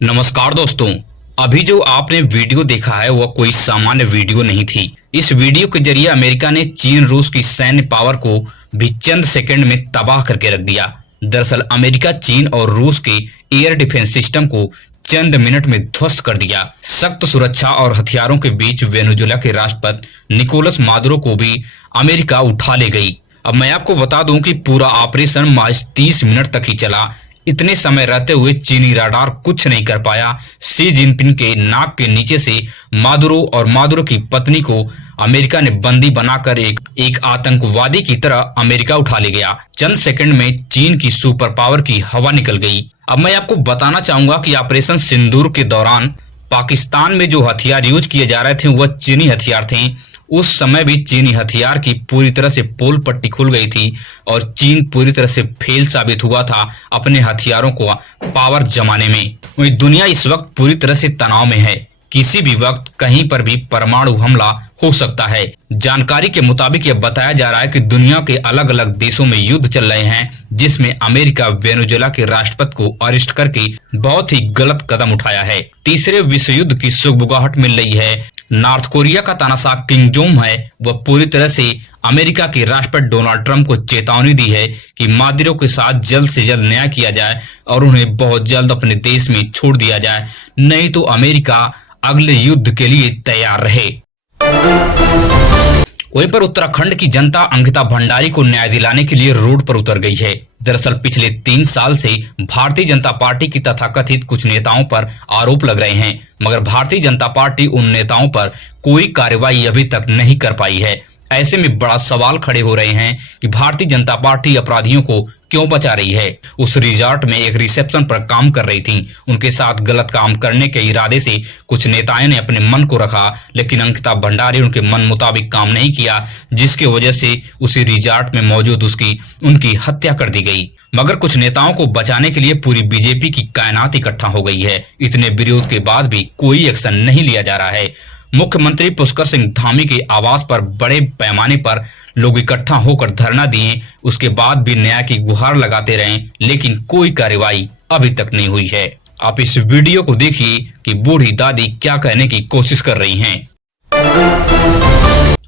नमस्कार दोस्तों। अभी जो आपने वीडियो देखा है वह कोई सामान्य वीडियो नहीं थी। इस वीडियो के जरिए अमेरिका ने चीन रूस की सैन्य पावर को भी चंद सेकंड में तबाह करके रख दिया। दरअसल अमेरिका चीन और रूस के एयर डिफेंस सिस्टम को चंद मिनट में ध्वस्त कर दिया। सख्त सुरक्षा और हथियारों के बीच वेनेजुएला के राष्ट्रपति निकोलस मादुरो को भी अमेरिका उठा ले गई। अब मैं आपको बता दूं कि पूरा ऑपरेशन महज 30 मिनट तक ही चला। इतने समय रहते हुए चीनी रडार कुछ नहीं कर पाया। शी जिनपिंग के नाक के नीचे से मादुरो और मादुरो की पत्नी को अमेरिका ने बंदी बनाकर एक आतंकवादी की तरह अमेरिका उठा ले गया। चंद सेकंड में चीन की सुपर पावर की हवा निकल गई। अब मैं आपको बताना चाहूंगा कि ऑपरेशन सिंदूर के दौरान पाकिस्तान में जो हथियार यूज किए जा रहे थे वह चीनी हथियार थे। उस समय भी चीनी हथियार की पूरी तरह से पोल पट्टी खुल गई थी और चीन पूरी तरह से फेल साबित हुआ था अपने हथियारों को पावर जमाने में। वही दुनिया इस वक्त पूरी तरह से तनाव में है। किसी भी वक्त कहीं पर भी परमाणु हमला हो सकता है। जानकारी के मुताबिक यह बताया जा रहा है कि दुनिया के अलग अलग देशों में युद्ध चल रहे हैं, जिसमें अमेरिका वेनेजुएला के राष्ट्रपति को अरेस्ट करके बहुत ही गलत कदम उठाया है। तीसरे विश्व युद्ध की सुगबुगाहट मिल रही है। नॉर्थ कोरिया का तानाशाह किम जोंग है, वह पूरी तरह से अमेरिका के राष्ट्रपति डोनाल्ड ट्रंप को चेतावनी दी है कि मादुरो के साथ जल्द से जल्द न्याय किया जाए और उन्हें बहुत जल्द अपने देश में छोड़ दिया जाए, नहीं तो अमेरिका अगले युद्ध के लिए तैयार रहे। वहीं पर उत्तराखंड की जनता अंकिता भंडारी को न्याय दिलाने के लिए रोड पर उतर गई है। दरअसल पिछले 3 साल से भारतीय जनता पार्टी की तथाकथित कुछ नेताओं पर आरोप लग रहे हैं, मगर भारतीय जनता पार्टी उन नेताओं पर कोई कार्रवाई अभी तक नहीं कर पाई है। ऐसे में बड़ा सवाल खड़े हो रहे हैं कि भारतीय जनता पार्टी अपराधियों को क्यों बचा रही है। उस रिजॉर्ट में एक रिसेप्शन पर काम कर रही थी। उनके साथ गलत काम करने के इरादे से कुछ नेताओं ने अपने मन को रखा, लेकिन अंकिता भंडारी उनके मन मुताबिक काम नहीं किया, जिसकी वजह से उसी रिजॉर्ट में मौजूद उनकी हत्या कर दी गई। मगर कुछ नेताओं को बचाने के लिए पूरी बीजेपी की कायनात इकट्ठा हो गई है। इतने विरोध के बाद भी कोई एक्शन नहीं लिया जा रहा है। मुख्यमंत्री पुष्कर सिंह धामी के आवास पर बड़े पैमाने पर लोग इकट्ठा होकर धरना दिए। उसके बाद भी न्याय की गुहार लगाते रहे, लेकिन कोई कार्रवाई अभी तक नहीं हुई है। आप इस वीडियो को देखिए कि बूढ़ी दादी क्या कहने की कोशिश कर रही हैं।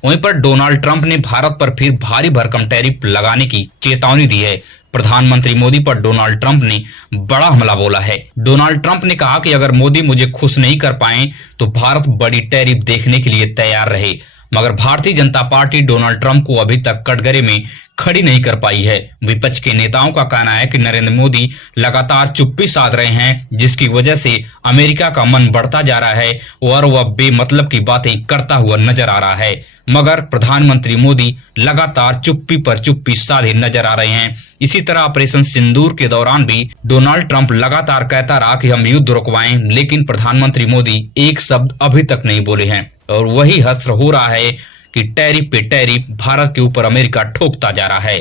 वहीं पर डोनाल्ड ट्रंप ने भारत पर फिर भारी भरकम टैरिफ लगाने की चेतावनी दी है। प्रधानमंत्री मोदी पर डोनाल्ड ट्रंप ने बड़ा हमला बोला है। डोनाल्ड ट्रंप ने कहा कि अगर मोदी मुझे खुश नहीं कर पाए तो भारत बड़ी टैरिफ देखने के लिए तैयार रहे। मगर Bharatiya Janata party Donald Trump को अभी तक कटघरे में खड़ी नहीं कर पाई है। विपक्ष के नेताओं का कहना है कि नरेंद्र मोदी लगातार चुप्पी साध रहे हैं, जिसकी वजह से अमेरिका का मन बढ़ता जा रहा है और वह बेमतलब की बातें करता हुआ नजर आ रहा है। मगर प्रधानमंत्री मोदी लगातार चुप्पी पर चुप्पी साधे नजर आ रहे हैं। इसी तरह ऑपरेशन सिंदूर के दौरान भी डोनाल्ड ट्रंप लगातार कहता रहा कि हम युद्ध रुकवाएं, लेकिन प्रधानमंत्री मोदी एक शब्द अभी तक नहीं बोले हैं और वही हश्र हो रहा है कि टैरिफ पे टैरिफ भारत के ऊपर अमेरिका ठोकता जा रहा है।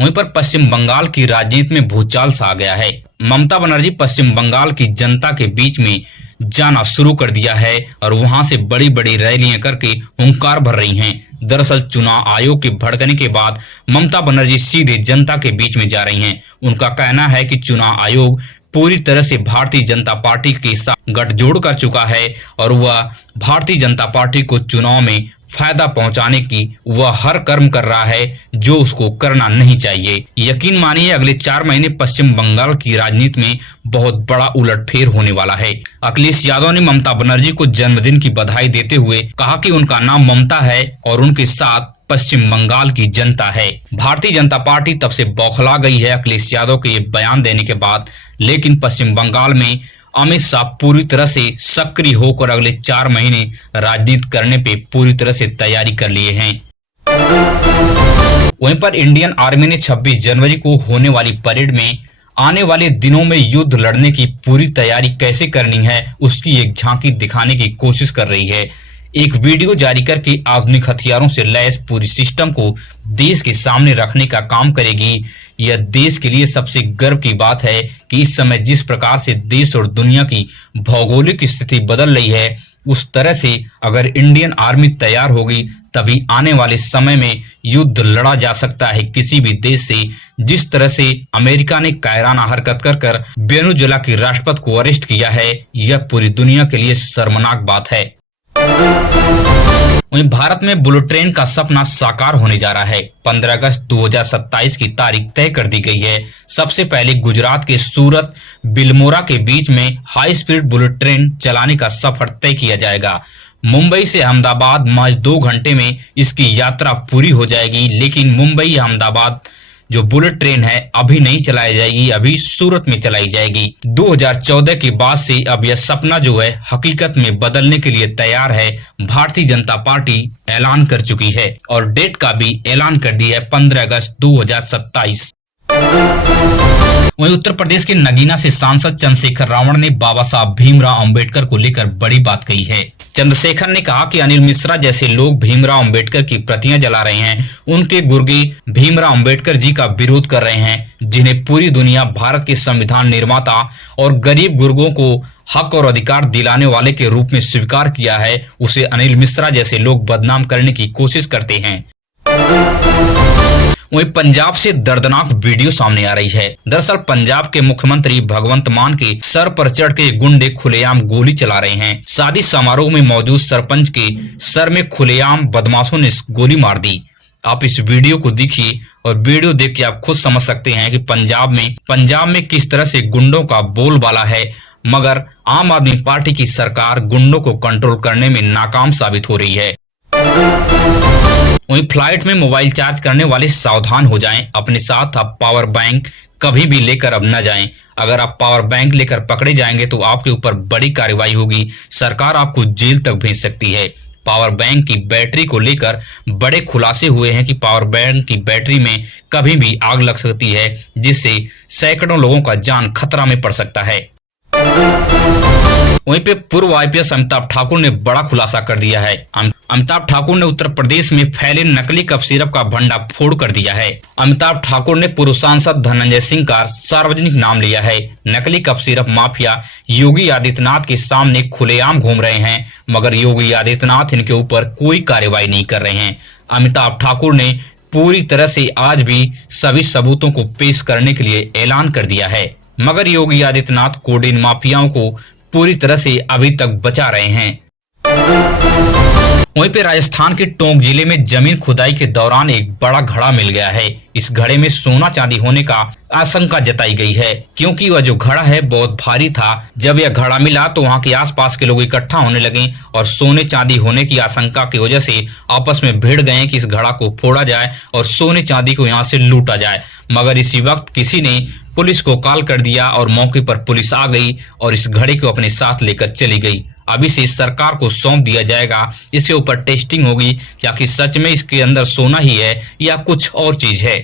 वहीं पर पश्चिम बंगाल की राजनीति में भूचाल सा आ गया है। ममता बनर्जी पश्चिम बंगाल की जनता के बीच में जाना शुरू कर दिया है और वहां से बड़ी बड़ी रैलियां करके हुंकार भर रही हैं। दरअसल चुनाव आयोग के भड़कने के बाद ममता बनर्जी सीधे जनता के बीच में जा रही हैं। उनका कहना है कि चुनाव आयोग पूरी तरह से भारतीय जनता पार्टी के साथ गठजोड़ कर चुका है और वह भारतीय जनता पार्टी को चुनाव में फायदा पहुंचाने की वह हर कर्म कर रहा है जो उसको करना नहीं चाहिए। यकीन मानिए अगले 4 महीने पश्चिम बंगाल की राजनीति में बहुत बड़ा उलटफेर होने वाला है। अखिलेश यादव ने ममता बनर्जी को जन्मदिन की बधाई देते हुए कहा कि उनका नाम ममता है और उनके साथ पश्चिम बंगाल की जनता है। भारतीय जनता पार्टी तब से बौखला गई है अखिलेश यादव के ये बयान देने के बाद, लेकिन पश्चिम बंगाल में अमित शाह पूरी तरह से सक्रिय होकर अगले 4 महीने राजनीति करने पे पूरी तरह से तैयारी कर लिए हैं। वहीं पर इंडियन आर्मी ने 26 जनवरी को होने वाली परेड में आने वाले दिनों में युद्ध लड़ने की पूरी तैयारी कैसे करनी है उसकी एक झांकी दिखाने की कोशिश कर रही है। एक वीडियो जारी करके आधुनिक हथियारों से लैस पूरी सिस्टम को देश के सामने रखने का काम करेगी। यह देश के लिए सबसे गर्व की बात है कि इस समय जिस प्रकार से देश और दुनिया की भौगोलिक स्थिति बदल रही है, उस तरह से अगर इंडियन आर्मी तैयार होगी तभी आने वाले समय में युद्ध लड़ा जा सकता है किसी भी देश से। जिस तरह से अमेरिका ने कायराना हरकत कर वेनेजुएला के राष्ट्रपति को अरेस्ट किया है, यह पूरी दुनिया के लिए शर्मनाक बात है। वहीं भारत में बुलेट ट्रेन का सपना साकार होने जा रहा है। 15 अगस्त 2027 की तारीख तय कर दी गई है। सबसे पहले गुजरात के सूरत बिलमोरा के बीच में हाई स्पीड बुलेट ट्रेन चलाने का सफर तय किया जाएगा। मुंबई से अहमदाबाद महज 2 घंटे में इसकी यात्रा पूरी हो जाएगी। लेकिन मुंबई अहमदाबाद जो बुलेट ट्रेन है अभी नहीं चलाई जाएगी, अभी सूरत में चलाई जाएगी। 2014 के बाद से अब यह सपना जो है हकीकत में बदलने के लिए तैयार है। भारतीय जनता पार्टी ऐलान कर चुकी है और डेट का भी ऐलान कर दिया है, 15 अगस्त 2027। वहीं उत्तर प्रदेश के नगीना से सांसद चंद्रशेखर रावण ने बाबा साहब भीमराव अंबेडकर को लेकर बड़ी बात कही है। चंद्रशेखर ने कहा कि अनिल मिश्रा जैसे लोग भीमराव अंबेडकर की प्रतियां जला रहे हैं, उनके गुर्गे भीमराव अंबेडकर जी का विरोध कर रहे हैं, जिन्हें पूरी दुनिया भारत के संविधान निर्माता और गरीब गुर्गों को हक और अधिकार दिलाने वाले के रूप में स्वीकार किया है, उसे अनिल मिश्रा जैसे लोग बदनाम करने की कोशिश करते हैं। वहीं पंजाब से दर्दनाक वीडियो सामने आ रही है। दरअसल पंजाब के मुख्यमंत्री भगवंत मान के सर पर चढ़ के गुंडे खुलेआम गोली चला रहे हैं। शादी समारोह में मौजूद सरपंच के सर में खुलेआम बदमाशों ने गोली मार दी। आप इस वीडियो को देखिए और वीडियो देख के आप खुद समझ सकते हैं कि पंजाब में किस तरह से गुंडों का बोलबाला है। मगर आम आदमी पार्टी की सरकार गुंडों को कंट्रोल करने में नाकाम साबित हो रही है। वहीं फ्लाइट में मोबाइल चार्ज करने वाले सावधान हो जाएं। अपने साथ आप पावर बैंक कभी भी लेकर अब न जाएं। अगर आप पावर बैंक लेकर पकड़े जाएंगे तो आपके ऊपर बड़ी कार्रवाई होगी। सरकार आपको जेल तक भेज सकती है। पावर बैंक की बैटरी को लेकर बड़े खुलासे हुए हैं कि पावर बैंक की बैटरी में कभी भी आग लग सकती है, जिससे सैकड़ों लोगों का जान खतरा में पड़ सकता है। वहीं पे पूर्व आईपीएस अमिताभ ठाकुर ने बड़ा खुलासा कर दिया है। अमिताभ ठाकुर ने उत्तर प्रदेश में फैले नकली कफ सिरप का भंडाफोड़ कर दिया है। अमिताभ ठाकुर ने पूर्व सांसद धनंजय सिंह का सार्वजनिक नाम लिया है। नकली cough syrup mafia Yogi Adityanath के सामने खुलेआम घूम रहे हैं, मगर योगी आदित्यनाथ इनके ऊपर कोई कार्रवाई नहीं कर रहे हैं। अमिताभ ठाकुर ने पूरी तरह से आज भी सभी सबूतों को पेश करने के लिए ऐलान कर दिया है, मगर योगी आदित्यनाथ कोडेन माफियाओं को पूरी तरह से अभी तक बचा रहे हैं। वहीं पे राजस्थान के टोंक जिले में जमीन खुदाई के दौरान एक बड़ा घड़ा मिल गया है। इस घड़े में सोना चांदी होने का आशंका जताई गई है, क्योंकि वह जो घड़ा है बहुत भारी था। जब यह घड़ा मिला तो वहां के आसपास के लोग इकट्ठा होने लगे और सोने चांदी होने की आशंका की वजह से आपस में भिड़ गए कि इस घड़ा को फोड़ा जाए और सोने चांदी को यहां से लूटा जाए। मगर इसी वक्त किसी ने पुलिस को कॉल कर दिया और मौके पर पुलिस आ गई और इस घड़े को अपने साथ लेकर चली गई। अभी से सरकार को सौंप दिया जाएगा। इसके ऊपर टेस्टिंग होगी क्या कि सच में इसके अंदर सोना ही है या कुछ और चीज है।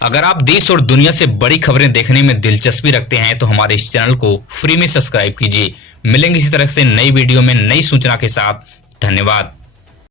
अगर आप देश और दुनिया से बड़ी खबरें देखने में दिलचस्पी रखते हैं तो हमारे इस चैनल को फ्री में सब्सक्राइब कीजिए। मिलेंगे इसी तरह से नई वीडियो में नई सूचना के साथ। धन्यवाद।